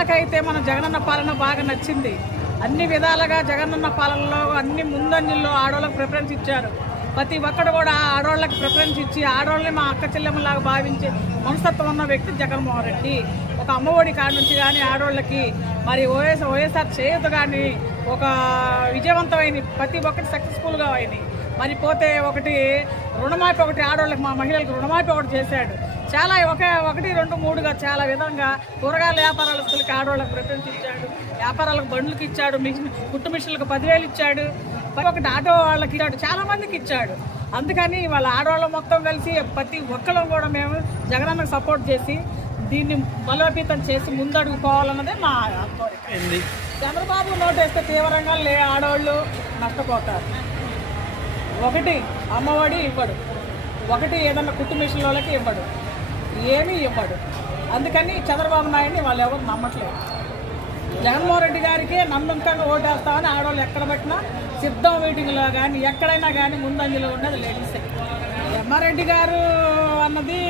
వాళ్ళకైతే మన జగనన్న పాలన బాగా నచ్చింది. అన్ని విధాలుగా జగనన్న పాలనలో అన్ని ముందంజల్లో ఆడవాళ్ళకి ప్రిఫరెన్స్ ఇచ్చారు. ప్రతి ఒక్కడు కూడా ఆడవాళ్ళకి ప్రిఫరెన్స్ ఇచ్చి ఆడవాళ్ళని మా అక్క చెల్లెమ్మలాగా భావించే మనస్తత్వం ఉన్న వ్యక్తి జగన్మోహన్ రెడ్డి. ఒక అమ్మఒడి కాడ నుంచి కానీ ఆడవాళ్ళకి మరి వైఎస్ఆర్ చేయూత కానీ ఒక విజయవంతమైన ప్రతి ఒక్కటి సక్సెస్ఫుల్గా అయినాయి. మరి పోతే ఒకటి రుణమాఫీ, ఒకటి ఆడవాళ్ళకి మా మహిళలకు రుణమాఫీ ఒకటి చేశాడు. చాలా ఒకటి రెండు మూడుగా చాలా విధంగా కూరగాయల వ్యాపారాలకి ఆడవాళ్ళకి ప్రిఫరెన్స్ ఇచ్చాడు. వ్యాపారాలకు బండ్లకి ఇచ్చాడు, కుట్టు మిషన్లకు 10,000 ఇచ్చాడు. ఒకటి ఆటో వాళ్ళకి ఇచ్చాడు, చాలా మందికి ఇచ్చాడు. అందుకని వాళ్ళ ఆడవాళ్ళు మొత్తం కలిసి ప్రతి ఒక్కళ్ళం కూడా మేము జగనన్నకు సపోర్ట్ చేసి దీన్ని బలోపేతం చేసి ముందడుగు పోవాలన్నదే మా కోరిక. చంద్రబాబు నోటేస్తే తీవ్రంగా ఆడవాళ్ళు నష్టపోతారు. ఒకటి అమ్మఒడి ఇవ్వడు, ఒకటి ఏదన్నా కుట్టు మిషన్ వాళ్ళకి ఇవ్వడు, ఏమీ ఇవ్వడు. అందుకని చంద్రబాబు నాయుడిని వాళ్ళు ఎవరు నమ్మట్లేదు. జగన్మోహన్ రెడ్డి గారికి నమ్మకంగా ఓటేస్తామని ఆడవాళ్ళు ఎక్కడ పెట్టినా సిద్ధం మీటింగ్లో కానీ ఎక్కడైనా కానీ ముందంజలో ఉన్నది లేడీసే. ఎమ్మారెడ్డి గారు అన్నది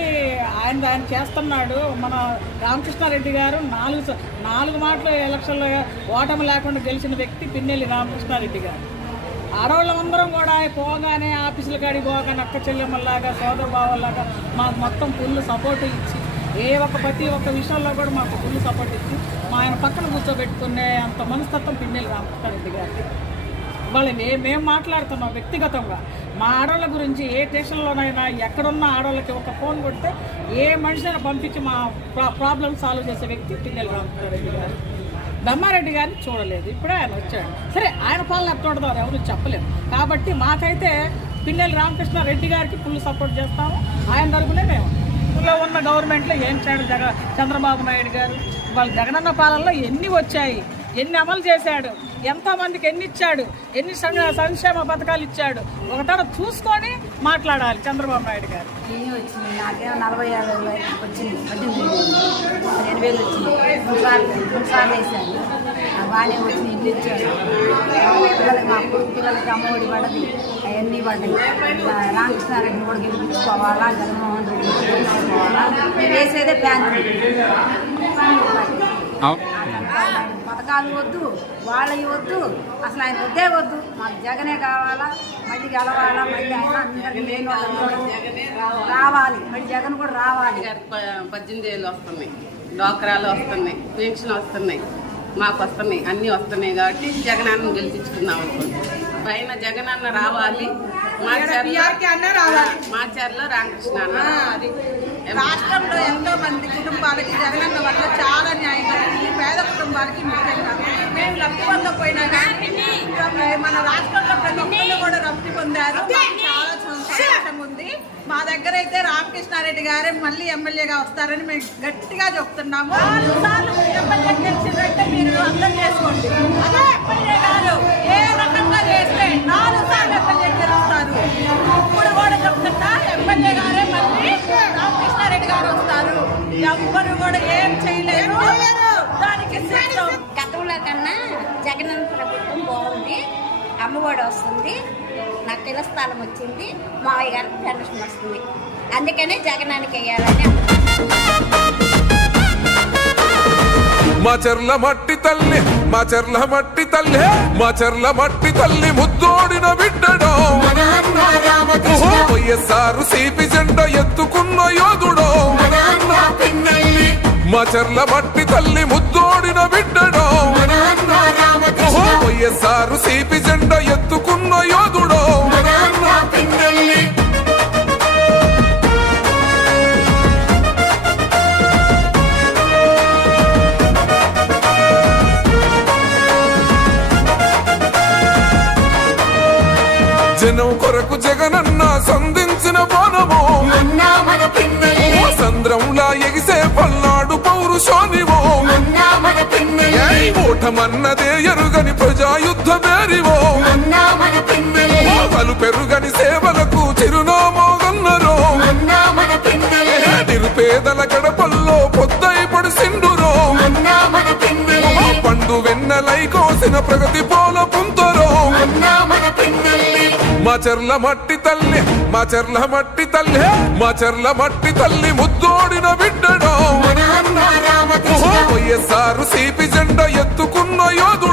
ఆయన చేస్తున్నాడు. మన రామకృష్ణారెడ్డి గారు నాలుగు మాటలు ఎలక్షన్లో ఓటమి లేకుండా గెలిచిన వ్యక్తి పిన్నెల్లి రామకృష్ణారెడ్డి గారు. ఆడవాళ్ళందరం కూడా పోగానే ఆఫీసుల కాడికి పోగానే అక్క చెల్లెమ్మలాగా సోదర భావాలాగా మాకు మొత్తం ఫుల్ సపోర్ట్ ఇచ్చి ప్రతి ఒక్క విషయంలో కూడా మాకు ఫుల్ సపోర్ట్ ఇచ్చి మా ఆయన పక్కన కూర్చోబెట్టుకునే అంత మనస్తత్వం పిన్నెల్లి రామకృష్ణారెడ్డి గారికి. వాళ్ళు మేము మాట్లాడుతున్నాం వ్యక్తిగతంగా మా ఆడవాళ్ళ గురించి. ఏ స్టేషన్లోనైనా ఎక్కడున్న ఆడవాళ్ళకి ఒక ఫోన్ కొడితే ఏ మనిషినైనా పంపించి మా ప్రాబ్లమ్ సాల్వ్ చేసే వ్యక్తి పిన్నెల్లి రామకృష్ణారెడ్డి గారు. బ్రహ్మారెడ్డి గారిని చూడలేదు, ఇప్పుడే ఆయన వచ్చాడు. సరే, ఆయన పాలన ఎట్టుండదో ఎవరు చెప్పలేము. కాబట్టి మాకైతే పిన్నెల్లి రామకృష్ణారెడ్డి గారికి ఫుల్ సపోర్ట్ చేస్తాము. ఆయన తరపునే మేము ఉన్న గవర్నమెంట్లో ఏం చేయడు చంద్రబాబు నాయుడు గారు. వాళ్ళ జగనన్న పాలనలో ఎన్ని వచ్చాయి, ఎన్ని అమలు చేశాడు, ఎంతోమందికి ఎన్ని ఇచ్చాడు, ఎన్ని సంక్షేమ పథకాలు ఇచ్చాడు, ఒకటాడ చూసుకొని మాట్లాడాలి చంద్రబాబు నాయుడు గారు. వచ్చింది నాకేమో 40,000 వచ్చింది, 18,000 వచ్చింది. 3 సార్లు వేసాను, బాగానే వచ్చింది. ఇల్లు ఇచ్చాడు పిల్లలకి, మా పిల్లలకి అమ్మఒడి పడది, అవన్నీ పడ్డాయి. రామకృష్ణారెడ్డిని కూడా గెలిపించుకోవాలా, జగన్మోహన్ రెడ్డి గెలిపించుకోవాలా. వేసేదే ప్లాన్. పథకాలు వద్దు, వాళ్ళవి వద్దు, అసలు ఆయన వద్దే వద్దు. మాకు జగనే కావాలా, మళ్ళీ గెలవాలా, మళ్ళీ ఆయన అందరికీ లేని వాళ్ళు రావాలి, మళ్ళీ జగన్ కూడా రావాలి. 18,000 వస్తున్నాయి, డోక్రాలు వస్తున్నాయి, పెన్షన్ వస్తున్నాయి, మాకు వస్తున్నాయి, అన్నీ వస్తున్నాయి. కాబట్టి జగనన్న గెలిపించుకున్నాం అనుకోండి. పైన జగనన్న రావాలి, మాచర్లో రామకృష్ణ రాష్ట్రంలో ఎంతో మంది కుటుంబాలకి జగనన్న వల్ల చాలా న్యాయం కలిగింది. పేద కుటుంబాలకి ముఖ్యంగా మేము లబ్ధి పొందకపోయినా కానీ మన రాష్ట్రంలో ప్రతి ఒక్కరు కూడా లబ్ధి పొందారు. చాలా సంతోషం ఉంది. మా దగ్గర అయితే రామకృష్ణారెడ్డి గారే మళ్ళీ ఎమ్మెల్యేగా వస్తారని మేము గట్టిగా చెప్తున్నాము. 4 సార్లు ఎమ్మెల్యే గెలిచిందంటే మీరు అర్థం చేసుకోండి. అదే ఎమ్మెల్యే గారు ఏ రకంగా చేస్తే 4 సార్లు ఎమ్మెల్యే గెలుస్తారు. ఇప్పుడు కూడా చెప్తున్నా, ఎమ్మెల్యే గారే మళ్ళీ రామకృష్ణారెడ్డి గారు వస్తారు. ఎవ్వరు కూడా ఏం చేయలేరు. దానికి గతంలో కన్నా జగనన్న ప్రభుత్వం బాగుంది. అమ్మఒడి వస్తుంది, నాకు ఇళ్ల స్థలం వచ్చింది, మావయ్య గారికి పెన్షన్ వస్తుంది. అందుకనే జగనానికి వేయాలని. మాచర్ల మట్టి తల్లి, మాచర్ల మట్టి తల్లి, మాచర్ల మట్టి తల్లి ముద్దోడిన బిడ్డడో, వైఎస్ఆర్ సిపి జెండా ఎత్తుకున్న యోధుడో మాచర్ల మట్టి తల్లి ముద్దోడిన బిడ్డడో, వైఎస్ఆర్ సిపి జెండా ఎత్తుకున్న యోధుడో. జనం కొరకు జగనన్న సంధించిన బాణమో, సంద్రంలా ఎగిసే పల్నాడు పౌరుషోనివో, ఓటమన్నదే ఎరుగని ప్రజాయుద్ధ మేరివో, పలు పెరుగని సేవలకు చిరునామోగన్నరో, నిరుపేదల గడపల్లో పొద్దై పడిసిండురో, పండు వెన్నెలై కోసిన ప్రగతి పోల పుంతరో. మాచర్ల మట్టి తల్లి, మాచర్ల మట్టి తల్లి, మాచర్ల మట్టి తల్లి ముద్దోడిన బిడ్డడో, వైఎస్ఆర్ సిపి జెండా ఎత్తుకున్న యోధుడు